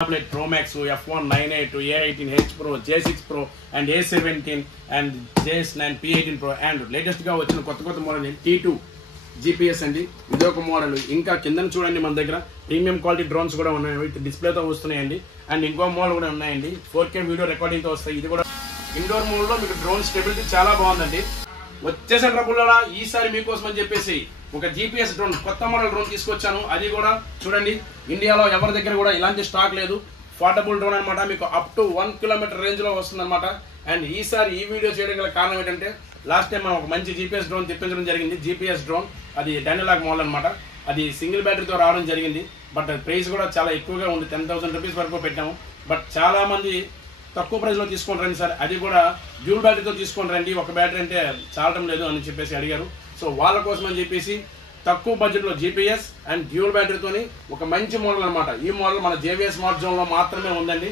Tablet Pro Max, F1 9A to A18 H Pro, J6 Pro and A17 and J9 P18 Pro and latest గా వచ్చిన కొత్త model T2 GPS అండి. ఇదొక model. ఇంకా కిందన చూడండి మన దగ్గర ప్రీమియం క్వాలిటీ డ్రోన్స్ కూడా ఉన్నాయి. విత్ డిస్ప్లేతో వస్తున్నాయండి. అండ్ ఇంకో మోడల్ కూడా ఉన్నాయండి. 4K వీడియో రికార్డింగ్ తో వస్తాయి. ఇది కూడా ఇండోర్ మోడ్ లో మీకు డ్రోన్ స్టెబిలిటీ చాలా బాగుందండి. వచ్చేసిన డబ్బుల్లో ఈసారి మీకోసం అని చెప్పేసి ఒక GPS డ్రోన్ కొత్త మోడల్ డ్రోన్ తీసుకొచ్చాను. అది కూడా చూడండి ఇండియాలో ఎవరి దగ్గర కూడా ఇలాంటి స్టాక్ లేదు. పోర్టబుల్ డ్రోన్ అనమాట. మీకు అప్ టు 1 కిలోమీటర్ రేంజ్ లో వస్తుంది అనమాట. అండ్ ఈసారి ఈ వీడియో చేయడం గల కారణం ఏంటంటే లాస్ట్ టైం మనం ఒక మంచి GPS డ్రోన్ తెప్పించడం జరిగింది. GPS డ్రోన్ అది డైనలాగ్ మోడల్ అనమాట. అది సింగిల్ బ్యాటరీతో రావడం జరిగింది. బట్ ప్రైస్ కూడా చాలా ఎక్కువగా ఉంది. 10,000 రూపీస్ వరకు పెట్టాము. బట్ చాలా మంది తక్కువ ప్రైస్లో తీసుకొని రండి సార్, అది కూడా డ్యూల్ బ్యాటరీతో తీసుకొని రండి, ఒక బ్యాటరీ అంటే చాలటం లేదు అని చెప్పేసి అడిగారు. సో వాళ్ళ కోసం అని చెప్పేసి తక్కువ బడ్జెట్లో GPS అండ్ డ్యూల్ బ్యాటరీతోని ఒక మంచి మోడల్ అనమాట. ఈ మోడల్ మన JVS స్మార్ట్ జోన్లో మాత్రమే ఉందండి.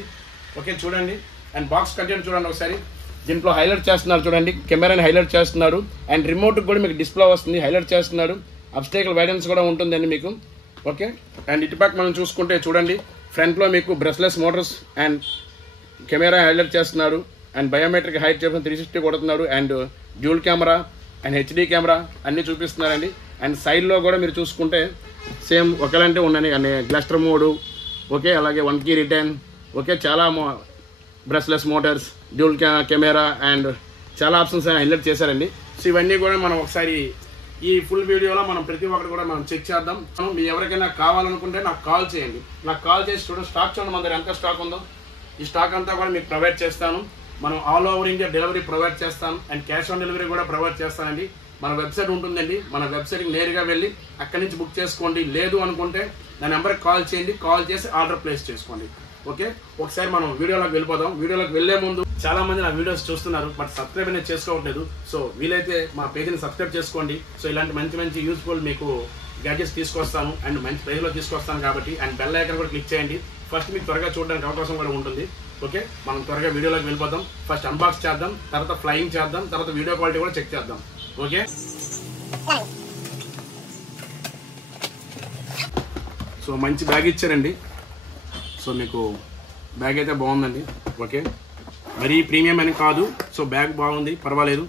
ఓకే చూడండి. అండ్ బాక్స్ కంటెంట్ చూడండి ఒకసారి. దీంట్లో హైలైట్ చేస్తున్నారు చూడండి, కెమెరాని హైలైట్ చేస్తున్నాడు. అండ్ రిమోట్ కూడా మీకు డిస్ప్లే వస్తుంది, హైలైట్ చేస్తున్నాడు. అబ్స్టేకల్ వైడెన్స్ కూడా ఉంటుందండి మీకు. ఓకే. అండ్ ఇటుపక్క మనం చూసుకుంటే చూడండి, ఫ్రంట్లో మీకు brushless Motors and camera highlight చేస్తున్నాడు. అండ్ బయోమెట్రిక్ హైట్ చెప్పిన 360 కొడుతున్నాడు. And dual camera and HD camera అన్నీ చూపిస్తున్నారండి. అండ్ సైడ్లో కూడా మీరు చూసుకుంటే సేమ్ ఒకేలాంటి ఉన్నాయి. అండ్ క్లస్టర్ మోడు ఓకే, అలాగే 1 key రిటర్న్ ఓకే, చాలా brushless Motors, dual camera and చాలా ఆప్షన్స్ హైలైట్ చేశారండి. సో ఇవన్నీ కూడా మనం ఒకసారి ఈ ఫుల్ వీడియోలో మనం ప్రతి ఒక్కటి కూడా మనం చెక్ చేద్దాం. మీ ఎవరికైనా కావాలనుకుంటే నాకు కాల్ చేయండి. నాకు కాల్ చేసి చూడండి, స్టాక్ చూడండి మన దగ్గర ఎంత స్టాక్ ఉందో. ఈ స్టాక్ అంతా కూడా మీకు ప్రొవైడ్ చేస్తాను. మనం all over India delivery provide చేస్తాను. అండ్ క్యాష్ ఆన్ డెలివరీ కూడా ప్రొవైడ్ చేస్తానండి. మన వెబ్సైట్ ఉంటుందండి, మన వెబ్సైట్కి నేరుగా వెళ్ళి అక్కడి నుంచి బుక్ చేసుకోండి. లేదు అనుకుంటే నా నెంబర్కి కాల్ చేయండి, కాల్ చేసి ఆర్డర్ ప్లేస్ చేసుకోండి. ఓకే. ఒకసారి మనం వీడియోలోకి వెళ్ళిపోదాం. వీడియోలోకి వెళ్లే ముందు చాలా మంది నా వీడియోస్ చూస్తున్నారు, బట్ సబ్స్క్రైబ్ అనేది చేసుకోవట్లేదు. సో వీలైతే మా పేజ్ని సబ్స్క్రైబ్ చేసుకోండి. సో ఇలాంటి మంచి యూజ్ఫుల్ మీకు గ్యాడ్జెట్స్ తీసుకొస్తాను అండ్ మంచి ప్రైస్లో తీసుకొస్తాను కాబట్టి. అండ్ బెల్ ఐకాన్ కూడా క్లిక్ చేయండి. ఫస్ట్ మీకు త్వరగా చూడడానికి అవకాశం కూడా ఉంటుంది. ఓకే. మనం త్వరగా వీడియోలోకి వెళ్ళిపోదాం. ఫస్ట్ అన్బాక్స్ చేద్దాం, తర్వాత ఫ్లయింగ్ చేద్దాం, తర్వాత వీడియో క్వాలిటీ కూడా చెక్ చేద్దాం. ఓకే. సో మంచి బ్యాగ్ ఇచ్చారండి. సో మీకు బ్యాగ్ అయితే బాగుందండి. ఓకే, మరీ ప్రీమియం అని కాదు. సో బ్యాగ్ బాగుంది, పర్వాలేదు.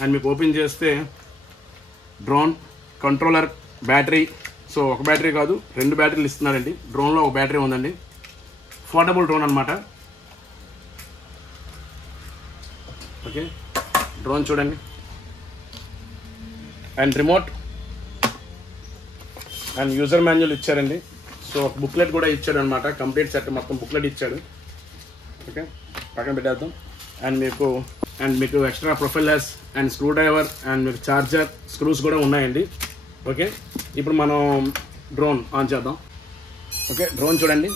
అండ్ మీకు ఓపెన్ చేస్తే డ్రోన్ కంట్రోలర్, బ్యాటరీ. సో ఒక బ్యాటరీ కాదు, 2 బ్యాటరీలు ఇస్తున్నారండి. డ్రోన్లో ఒక బ్యాటరీ ఉందండి. పోర్టబుల్ డ్రోన్ అనమాట. ఓకే, డ్రోన్ చూడండి. And remote and user manual ఇచ్చారండి. సో ఒక బుక్లెట్ కూడా ఇచ్చాడు అనమాట. కంప్లీట్ సెట్ మొత్తం బుక్లెట్ ఇచ్చాడు. ఓకే, పక్కన పెట్టేద్దాం. అండ్ మీకు extra propellers and screw driver and మీకు చార్జర్, స్క్రూస్ కూడా ఉన్నాయండి. ఓకే, ఇప్పుడు మనం డ్రోన్ ఆన్ చేద్దాం. ఓకే, డ్రోన్ చూడండి.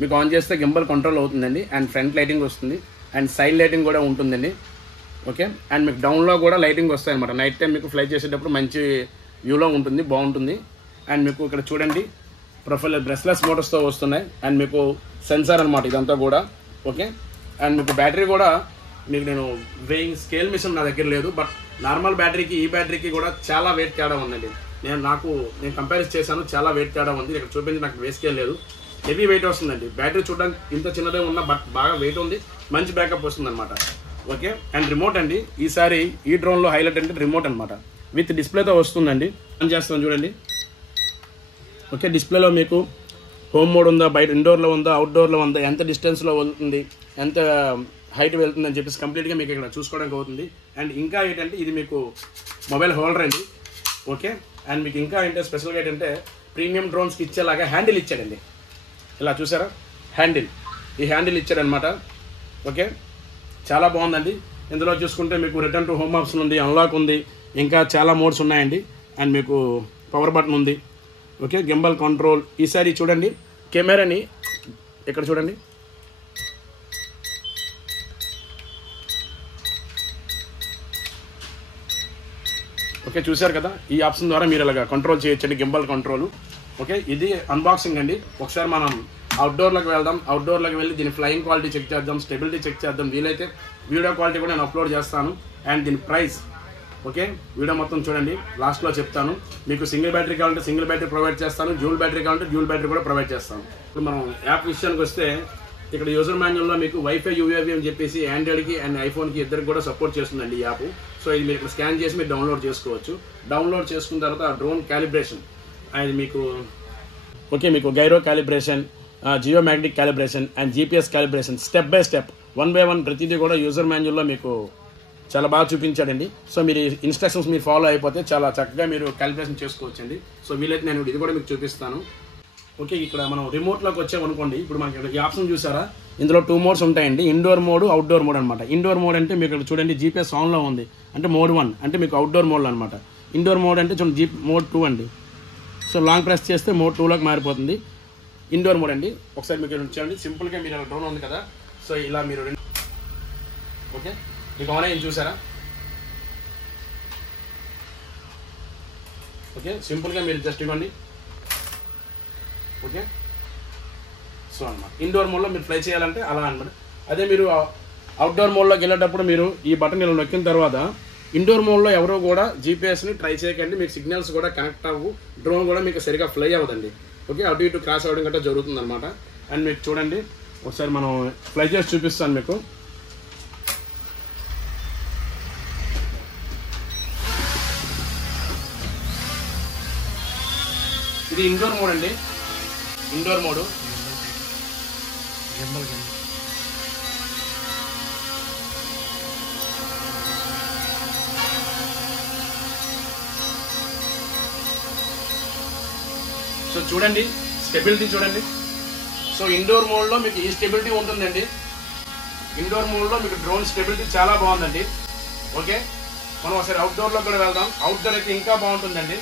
మీకు ఆన్ చేస్తే గింబల్ కంట్రోల్ అవుతుందండి. అండ్ ఫ్రంట్ లైటింగ్ వస్తుంది అండ్ సైడ్ లైటింగ్ కూడా ఉంటుందండి. ఓకే, అండ్ మీకు డౌన్లో కూడా లైటింగ్ వస్తాయి అనమాట. నైట్ టైం మీకు ఫ్లై చేసేటప్పుడు మంచి వ్యూలో ఉంటుంది, బాగుంటుంది. అండ్ మీకు ఇక్కడ చూడండి ప్రొఫైల్ బ్రష్లెస్ మోటార్స్తో వస్తున్నాయి. అండ్ మీకు సెన్సార్ అనమాట ఇదంతా కూడా. ఓకే, అండ్ మీకు బ్యాటరీ కూడా మీకు నేను వెయింగ్ స్కేల్ మిషన్ నా దగ్గర లేదు, బట్ నార్మల్ బ్యాటరీకి ఈ బ్యాటరీకి కూడా చాలా వెయిట్ తేడా ఉందండి. నేను కంపారిజన్ చేశాను, చాలా వెయిట్ తేడా ఉంది. ఇక్కడ చూపించి నాకు వెయిట్ స్కేల్ లేదు, హెవీ వెయిట్ వస్తుందండి. బ్యాటరీ చూడడానికి ఇంత చిన్నదే ఉన్నా బట్ బాగా వెయిట్ ఉంది, మంచి బ్యాకప్ వస్తుంది అనమాట. ఓకే, అండ్ రిమోట్ అండి. ఈసారి ఈ డ్రోన్లో హైలైట్ అంటే రిమోట్ అనమాట. విత్ డిస్ప్లేతో వస్తుందండి. ఆన్ చేస్తాను చూడండి. ఓకే, డిస్ప్లేలో మీకు హోమ్ మోడ్ ఉందా, బయట ఇండోర్లో ఉందా, అవుట్డోర్లో ఉందా, ఎంత డిస్టెన్స్లో వెళ్తుంది, ఎంత హైట్ వెళ్తుంది అని చెప్పేసి కంప్లీట్గా మీకు ఇక్కడ చూసుకోవడానికి అవుతుంది. అండ్ ఇంకా ఏంటంటే ఇది మీకు మొబైల్ హోల్డర్ అండి. ఓకే, అండ్ మీకు ఇంకా ఏంటంటే స్పెషల్గా ఏంటంటే ప్రీమియం డ్రోన్స్కి ఇచ్చేలాగా హ్యాండిల్ ఇచ్చాడండి. ఇలా చూసారా హ్యాండిల్, ఈ హ్యాండిల్ ఇచ్చాడనమాట. ఓకే, చాలా బాగుందండి. ఇందులో చూసుకుంటే మీకు రిటర్న్ టు హోమ్ ఆప్షన్ ఉంది, అన్లాక్ ఉంది, ఇంకా చాలా మోడ్స్ ఉన్నాయండి. అండ్ మీకు పవర్ బటన్ ఉంది. Okay, gimbal control. ఈసారి చూడండి కెమెరాని ఇక్కడ చూడండి. ఓకే, చూసారు కదా, ఈ ఆప్షన్ ద్వారా మీరు ఇలాగా కంట్రోల్ చేయొచ్చండి, గింబల్ కంట్రోల్. ఓకే, ఇది అన్బాక్సింగ్ అండి. ఒకసారి మనం అవుట్డోర్లోకి వెళ్దాం. అవుట్డోర్లోకి వెళ్ళి దీని ఫ్లయింగ్ క్వాలిటీ చెక్ చేద్దాం, స్టెబిలిటీ చెక్ చేద్దాం. వీలైతే వీడియో క్వాలిటీ కూడా నేను అప్లోడ్ చేస్తాను. అండ్ దీని ప్రైస్ ఓకే, వీడియో మొత్తం చూడండి, లాస్ట్లో చెప్తాను. మీకు సింగిల్ బ్యాటరీ కావాలంటే సింగిల్ బ్యాటరీ ప్రొవైడ్ చేస్తాను, డ్యూల్ బ్యాటరీ కావాలంటే డ్యూల్ బ్యాటరీ కూడా ప్రొవైడ్ చేస్తాను. ఇప్పుడు మనం యాప్ విషయానికి వస్తే ఇక్కడ యూజర్ మాన్యువల్లో మీకు వైఫై యూఏవి అని చెప్పేసి ఆండ్రాయిడ్కి అండ్ ఐఫోన్కి ఇద్దరికి కూడా సపోర్ట్ చేస్తుందండి ఈ యాప్. సో ఇది మీరు ఇక్కడ స్కాన్ చేసి మీరు డౌన్లోడ్ చేసుకోవచ్చు. డౌన్లోడ్ చేసుకున్న తర్వాత డ్రోన్ క్యాలిబ్రేషన్ అది మీకు ఓకే, మీకు gyro calibration, geo magnetic calibration and GPS calibration step by step 1 by 1 ప్రతిదీ కూడా యూజర్ మాన్యువల్లో మీకు చాలా బాగా చూపించాడండి. సో మీరు ఇన్స్ట్రక్షన్స్ మీరు ఫాలో అయిపోతే చాలా చక్కగా మీరు క్యాలిబ్రేషన్ చేసుకోవచ్చండి. సో వీలైతే నేను ఇది కూడా మీకు చూపిస్తాను. ఓకే, ఇక్కడ మనం రిమోట్లోకి వచ్చామనుకోండి. ఇప్పుడు మనకి ఇక్కడ ఈ ఆప్షన్ చూసారా, ఇందులో 2 మోడ్స్ ఉంటాయండి, ఇండోర్ మోడ్, అవుట్డోర్ మోడ్ అనమాట. ఇండోర్ మోడ్ అంటే మీకు ఇక్కడ చూడండి జీపీఎస్ ఆన్లో ఉంది అంటే మోడ్ 1 అంటే మీకు అవుట్డోర్ మోడ్లో అనమాట. ఇండోర్ మోడ్ అంటే చూడండి మోడ్ 2 అండి. సో లాంగ్ ప్రెస్ చేస్తే మోడ్ 2లోకి మారిపోతుంది. ఇండోర్ మోడ్ అండి. ఒకసారి మీకు చూడండి, సింపుల్గా మీరు డ్రోన్ ఉంది కదా, సో ఇలా మీరు ఓకే మీకు ఆన్ అయ్యింది చూసారా. ఓకే, సింపుల్గా మీరు జస్ట్ ఇవ్వండి. ఓకే, సో అనమాట ఇండోర్ మోడ్లో మీరు ఫ్లై చేయాలంటే అలా అనమాట. అదే మీరు అవుట్డోర్ మోడ్లోకి వెళ్ళేటప్పుడు మీరు ఈ బటన్ ఇలా నొక్కిన తర్వాత ఇండోర్ మోడ్లో ఎవరో కూడా జీపీఎస్ని ట్రై చేయకండి, మీకు సిగ్నల్స్ కూడా కనెక్ట్ అవ్వు, డ్రోన్ కూడా మీకు సరిగా ఫ్లై అవ్వదండి. ఓకే, అటు ఇటు క్రాస్ అవ్వడం గట్రా జరుగుతుంది అనమాట. అండ్ మీకు చూడండి ఒకసారి మనం ఫ్లై చేసి చూపిస్తాను మీకు. ఇది ఇండోర్ మోడ్ అండి, ఇండోర్ మోడ్. సో చూడండి స్టెబిలిటీ చూడండి. సో ఇండోర్ మోడ్లో మీకు ఈ స్టెబిలిటీ ఉంటుందండి. ఇండోర్ మోడ్లో మీకు డ్రోన్ స్టెబిలిటీ చాలా బాగుందండి. ఓకే, మనం ఒకసారి అవుట్డోర్లో కూడా వెళ్దాం. అవుట్డోర్ అయితే ఇంకా బాగుంటుందండి.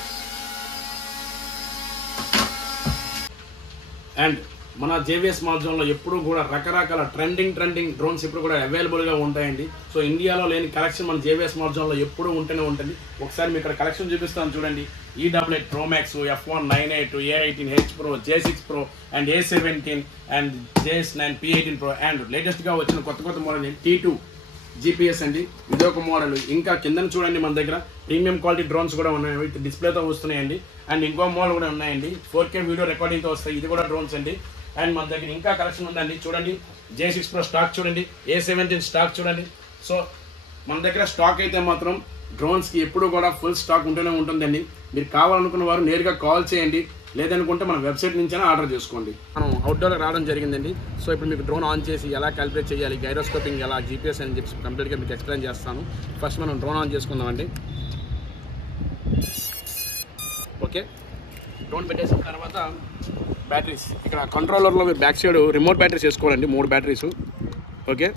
అండ్ మన జేవిఎస్ స్మార్ట్ జోన్లో ఎప్పుడు కూడా రకరకాల ట్రెండింగ్ డ్రోన్స్ ఇప్పుడు కూడా అవైలబుల్గా ఉంటాయండి. సో ఇండియాలో లేని కలెక్షన్ మన జేవిఎస్ స్మార్ట్ జోన్లో ఎప్పుడూ ఉంటూనే ఉంటుంది. ఒకసారి మీకు ఇక్కడ కలెక్షన్ చూపిస్తాను చూడండి. E88 Pro Max, F1 9A2, A18H Pro, J6 Pro and A17 and JS9 P18 Pro and లేటెస్ట్గా వచ్చిన కొత్త మోడల్ T2 GPS అండి. ఇదొక మోడల్. ఇంకా కింద చూడండి మన దగ్గర ప్రీమియం క్వాలిటీ డ్రోన్స్ కూడా ఉన్నాయి, విత్ డిస్ప్లేతో వస్తున్నాయండి. అండ్ ఇంకో మోడల్ కూడా ఉన్నాయండి, 4K వీడియో రికార్డింగ్తో వస్తాయి. ఇది కూడా డ్రోన్స్ అండి. అండ్ మన దగ్గర ఇంకా కలెక్షన్ ఉందండి. చూడండి J6 Pro స్టాక్ చూడండి, A17 స్టాక్ చూడండి. సో మన దగ్గర స్టాక్ అయితే మాత్రం డ్రోన్స్కి ఎప్పుడు కూడా ఫుల్ స్టాక్ ఉంటూనే ఉంటుందండి. మీరు కావాలనుకున్న వారు నేరుగా కాల్ చేయండి, లేదనుకుంటే మన వెబ్సైట్ నుంచైనా ఆర్డర్ చేసుకోండి. మనం అవుట్డోర్కి రావడం జరిగిందండి. సో ఇప్పుడు మీకు డ్రోన్ ఆన్ చేసి ఎలా క్యాలిక్యులేట్ చేయాలి, గైరోస్కోపింగ్ ఎలా, జీపీఎస్ అని చెప్పి కంప్లీట్గా మీకు ఎక్స్ప్లెయిన్ చేస్తాను. ఫస్ట్ మనం డ్రోన్ ఆన్ చేసుకుందామండి. ఓకే, డ్రోన్ పెట్టేసిన తర్వాత బ్యాటరీస్ ఇక్కడ కంట్రోలర్లో మీరు బ్యాక్ సైడ్ రిమోట్ బ్యాటరీస్ వేసుకోవాలండి, 3 బ్యాటరీస్. ఓకే,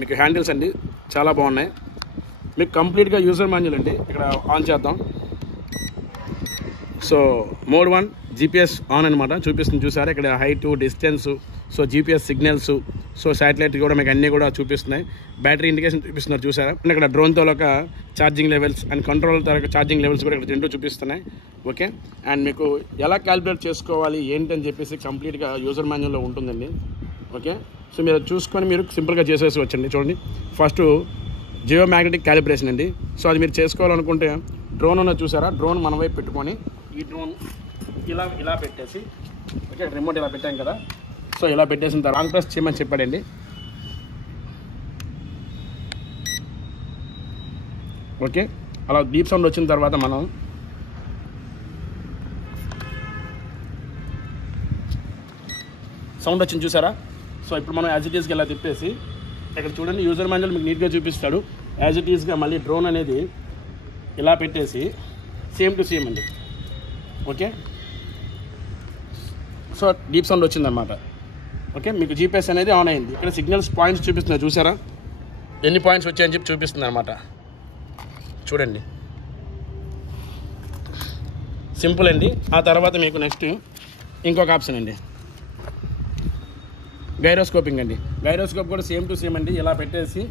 మీకు హ్యాండిల్స్ అండి చాలా బాగున్నాయి. మీకు కంప్లీట్గా యూజర్ మాన్యువల్ అండి. ఇక్కడ ఆన్ చేద్దాం. సో మోడ్ 1 జీపీఎస్ ఆన్ అనమాట, చూపిస్తుంది చూసారా. ఇక్కడ height, distance, so GPS signals, so satellite కూడా మీకు అన్నీ కూడా చూపిస్తున్నాయి. బ్యాటరీ ఇండికేషన్ చూపిస్తున్నారు చూసారా. ఇక్కడ డ్రోన్తో ఒక ఛార్జింగ్ లెవెల్స్ అండ్ కంట్రోల్ తరగ ఛార్జింగ్ లెవెల్స్ కూడా ఇక్కడ 2 చూపిస్తున్నాయి. ఓకే, అండ్ మీకు ఎలా క్యాలిక్యులేట్ చేసుకోవాలి ఏంటని చెప్పేసి కంప్లీట్గా యూజర్ మాన్యువల్లో ఉంటుందండి. ఓకే, సో మీరు చూసుకొని మీరు సింపుల్గా చేసేసి వచ్చండి. చూడండి ఫస్ట్ జియో మ్యాగ్నెటిక్ క్యాలిబ్రేషన్ అండి. సో అది మీరు చేసుకోవాలనుకుంటే డ్రోన్ ఉన్న చూసారా, డ్రోన్ మన వైపు పెట్టుకొని ఈ డ్రోన్ ఇలా పెట్టేసి, ఓకే రిమోట్ ఇలా పెట్టాం కదా, సో ఇలా పెట్టేసిన తర్వాత లాంగ్ ప్రెస్ చేయమని చెప్పాడండి. ఓకే, అలా డీప్ సౌండ్ వచ్చిన తర్వాత మనం సౌండ్ వచ్చింది చూసారా. సో ఇప్పుడు మనం యాజ్ ఇట్ ఈస్గా ఇలా తిప్పేసి ఇక్కడ చూడండి యూజర్ మాన్యువల్ మీకు నీట్గా చూపిస్తాడు. యాజ్ ఇట్ ఈస్గా మళ్ళీ డ్రోన్ అనేది ఇలా పెట్టేసి సేమ్ టు సేమ్ అండి. ఓకే, సో డీప్ సౌండ్ వచ్చిందనమాట. ఓకే, మీకు జీపీఎస్ అనేది ఆన్ అయింది. ఇక్కడ సిగ్నల్స్ పాయింట్స్ చూపిస్తున్నాయి చూసారా, ఎన్ని పాయింట్స్ వచ్చాయని చెప్పి చూపిస్తుంది అనమాట. చూడండి సింపుల్ అండి. ఆ తర్వాత మీకు నెక్స్ట్ ఇంకొక ఆప్షన్ అండి, గైరోస్కోపింగ్ అండి. గైరోస్కోప్ కూడా సేమ్ టు సేమ్ అండి. ఇలా పెట్టేసి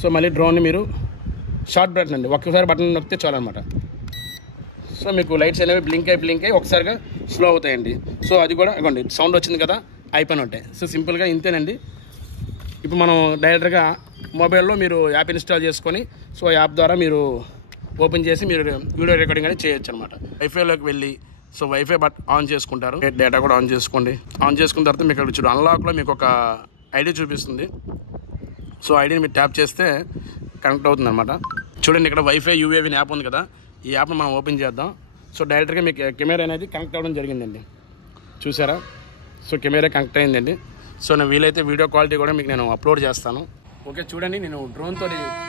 సో మళ్ళీ డ్రోన్ని మీరు షార్ట్ బటన్ అండి, ఒక్కసారి బటన్ నొక్కితే చాలన్నమాట. సో మీకు లైట్స్ అనేవి బ్లింక్ అయ్యి ఒకసారిగా స్లో అవుతాయండి. సో అది కూడా ఇవ్వండి సౌండ్ వచ్చింది కదా, అయిపోయినట్టే. సో సింపుల్గా ఇంతేనండి. ఇప్పుడు మనం డైరెక్ట్గా మొబైల్లో మీరు యాప్ ఇన్స్టాల్ చేసుకొని సో యాప్ ద్వారా మీరు ఓపెన్ చేసి మీరు వీడియో రికార్డింగ్ అనేది చేయొచ్చు అనమాట. వైఫైలోకి వెళ్ళి సో వైఫై ఆన్ చేసుకుంటారు, డేటా కూడా ఆన్ చేసుకోండి. ఆన్ చేసుకున్న తర్వాత మీకు ఇక్కడ చూడు అన్లాక్లో మీకు ఒక ఐడి చూపిస్తుంది. సో ఐడిని మీరు ట్యాప్ చేస్తే కనెక్ట్ అవుతుంది అనమాట. చూడండి ఇక్కడ వైఫై యూఏవి యాప్ ఉంది కదా, ఈ యాప్ని మనం ఓపెన్ చేద్దాం. సో డైరెక్ట్గా మీకు కెమెరా అనేది కనెక్ట్ అవ్వడం జరిగిందండి. చూసారా? సో కెమెరా కనెక్ట్ అయిందండి. సో నేను వీలైతే వీడియో క్వాలిటీ కూడా మీకు నేను అప్లోడ్ చేస్తాను. ఓకే, చూడండి నేను డ్రోన్తో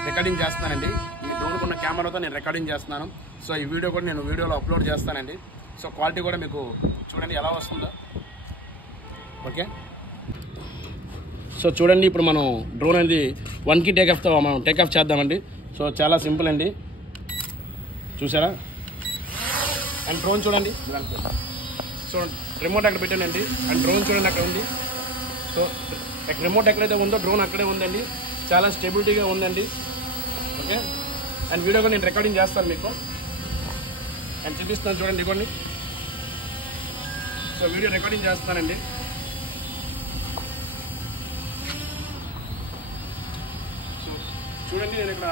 రికార్డింగ్ చేస్తానండి. ఈ డ్రోన్కు ఉన్న కెమెరాతో నేను రికార్డింగ్ చేస్తున్నాను. సో ఈ వీడియో కూడా నేను వీడియోలో అప్లోడ్ చేస్తానండి. సో క్వాలిటీ కూడా మీకు చూడండి ఎలా వస్తుందో. ఓకే, సో చూడండి ఇప్పుడు మనం డ్రోన్ అనేది 1కి టేకాఫ్తో మనం టేకాఫ్ చేద్దామండి. సో చాలా సింపుల్ అండి, చూసారా? అండ్ డ్రోన్ చూడండి. సో రిమోట్ అక్కడ పెట్టానండి. అండ్ డ్రోన్ చూడండి అక్కడ ఉంది. సో రిమోట్ ఎక్కడైతే ఉందో డ్రోన్ అక్కడే ఉందండి. చాలా స్టెబిలిటీగా ఉందండి. ఓకే, అండ్ వీడియో కూడా నేను రికార్డింగ్ చేస్తాను మీకు అండ్ చూపిస్తాను. చూడండి ఇవ్వండి. సో వీడియో రికార్డింగ్ చేస్తానండి. సో చూడండి నేను ఇక్కడ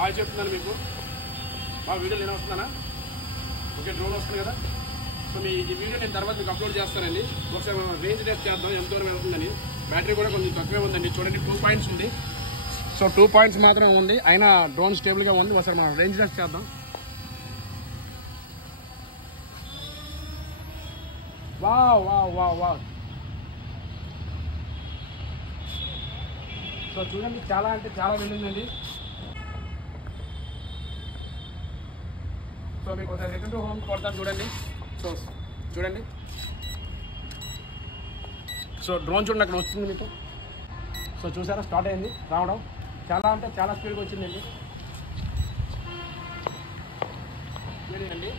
హాయ్ చెప్తున్నాను మీకు. మా వీడియో నేను వస్తున్నానా? ఓకే, డ్రోన్ వస్తుంది కదా. సో ఈ వీడియో నేను తర్వాత మీకు అప్లోడ్ చేస్తానండి. ఒకసారి మనం రేంజ్ టెస్ట్ చేద్దాం ఎంత దూరం వెళ్తుందని. బ్యాటరీ కూడా కొంచెం తక్కువే ఉందండి. చూడండి 2 పాయింట్స్ ఉంది. సో 2 పాయింట్స్ మాత్రమే ఉంది, అయినా డ్రోన్ స్టేబుల్గా ఉంది. ఒకసారి మనం రేంజ్ టెస్ట్ చేద్దాం. Wow wow wow wow. So చూడండి చాలా అంటే చాలా వెళ్ళిందండి. సో మీకు ఒకసారి రిటర్న్ టు హోమ్ కొడతాను చూడండి. సో చూడండి. సో డ్రోన్ చూడండి అక్కడ వస్తుంది మీకు. సో చూసారా స్టార్ట్ అయింది రావడం. చాలా అంటే చాలా స్పీడ్గా వచ్చిందండి. అండి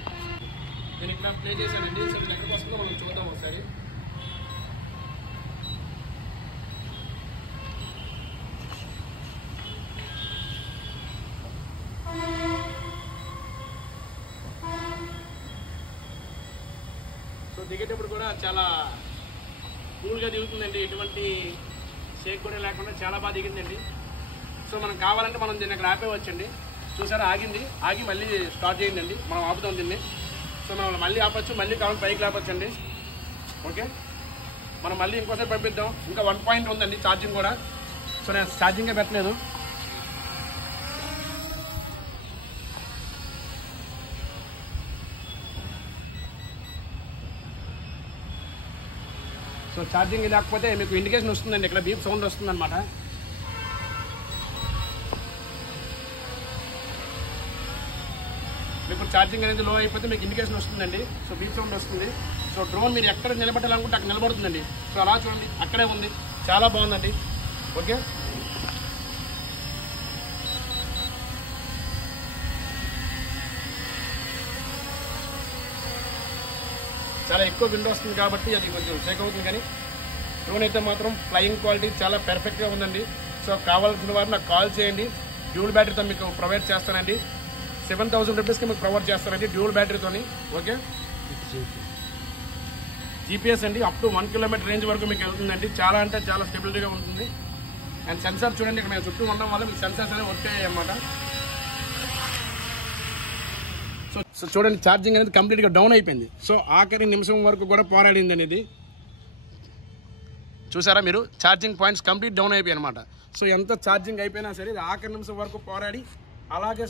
నేను ఇక్కడ ప్లే చేశానండి. సో నేను ఎక్కడికి వస్తుందో మనం చూద్దాం ఒకసారి. సో దిగేటప్పుడు కూడా చాలా కూల్గా దిగుతుందండి. ఎటువంటి షేక్ కూడా లేకుండా చాలా బాగా దిగిందండి. సో మనం కావాలంటే మనం దీన్ని అక్కడ ఆపేవచ్చండి. చూసారా ఆగింది, ఆగి మళ్ళీ స్టార్ట్ చేయండి. మనం ఆపుతాం దీన్ని. సో మనం మళ్ళీ ఆపచ్చు, మళ్ళీ కావాలి పైకి లేపచ్చండి. ఓకే, మనం మళ్ళీ ఇంకోసారి పంపిద్దాం. ఇంకా 1 పాయింట్ ఉందండి ఛార్జింగ్ కూడా. సో నేను ఛార్జింగే పెట్టలేదు. సో ఛార్జింగ్ లేకపోతే మీకు ఇండికేషన్ వస్తుందండి. ఇక్కడ బీప్ సౌండ్ వస్తుంది అనమాట. మీకు ఛార్జింగ్ అనేది లో అయిపోతే మీకు ఇండికేషన్ వస్తుందండి. సో బీప్ సౌండ్ వస్తుంది. సో డ్రోన్ మీరు ఎక్కడ నిలబెట్టాలనుకుంటే అక్కడ నిలబడుతుందండి. సో అలా చూడండి అక్కడే ఉంది. చాలా బాగుందండి. ఓకే, చాలా ఎక్కువ విండో వస్తుంది కాబట్టి అది కొంచెం షేక్ అవుతుంది. కానీ డ్రోన్ అయితే మాత్రం ఫ్లయింగ్ క్వాలిటీ చాలా పర్ఫెక్ట్గా ఉందండి. సో కావాల్సిన వారు నాకు కాల్ చేయండి. డ్యూల్ బ్యాటరీతో మీకు ప్రొవైడ్ చేస్తానండి. 7,000 రూపీస్కి మీకు ప్రొవైడ్ చేస్తానండి డ్యూల్ బ్యాటరీతోని. ఓకే, జీపీఎస్ అండి అప్ టు 1 కిలోమీటర్ రేంజ్ వరకు మీకు వెళ్తుందండి. చాలా అంటే చాలా స్టెబిలిటీగా ఉంటుంది. అండ్ సెన్సార్ చూడండి ఇక్కడ మేము చుట్టూ ఉండడం వల్ల మీకు సెన్సార్స్ అనేవి వర్క్ అయ్యాయి అన్నమాట. సో చూడండి ఛార్జింగ్ అనేది కంప్లీట్గా డౌన్ అయిపోయింది. సో ఆఖరి నిమిషం వరకు కూడా పోరాడింది అనేది. చూసారా మీరు? ఛార్జింగ్ పాయింట్స్ కంప్లీట్ డౌన్ అయిపోయాయి అనమాట. సో ఎంత ఛార్జింగ్ అయిపోయినా సరే ఇది ఆఖరి నిమిషం వరకు పోరాడి అలాగే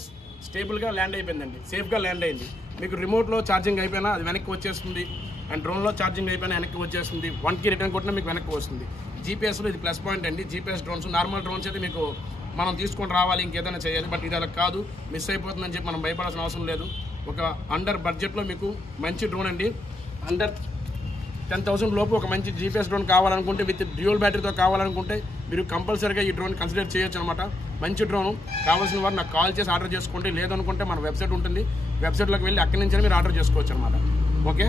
స్టేబుల్గా ల్యాండ్ అయిపోయిందండి. సేఫ్గా ల్యాండ్ అయింది. మీకు రిమోట్లో ఛార్జింగ్ అయిపోయినా అది వెనక్కి వచ్చేస్తుంది. అండ్ డ్రోన్లో ఛార్జింగ్ అయిపోయినా వెనక్కి వచ్చేస్తుంది. 1కి రిటర్న్ కొట్టినా మీకు వెనక్కి వస్తుంది. జీపీఎస్లో ఇది ప్లస్ పాయింట్ అండి. జీపీఎస్ డ్రోన్స్ నార్మల్ డ్రోన్స్ అయితే మీకు మనం తీసుకొని రావాలి, ఇంకేదైనా చేయాలి. బట్ ఇది అలా కాదు, మిస్ అయిపోతుందని చెప్పి మనం భయపడాల్సిన అవసరం లేదు. ఒక అండర్ బడ్జెట్లో మీకు మంచి డ్రోన్ అండి. అండర్ 10,000 లోపు ఒక మంచి జీపీఎస్ డ్రోన్ కావాలనుకుంటే విత్ డ్యూయల్ బ్యాటరీతో కావాలనుకుంటే మీరు కంపల్సరీగా ఈ డ్రోన్ కన్సిడర్ చేయొచ్చు అనమాట. మంచి డ్రోను కావాల్సిన వారు నాకు కాల్ చేసి ఆర్డర్ చేసుకోండి. లేదనుకుంటే మన వెబ్సైట్ ఉంటుంది, వెబ్సైట్లోకి వెళ్ళి అక్కడి నుంచి మీరు ఆర్డర్ చేసుకోవచ్చు అనమాట. ఓకే.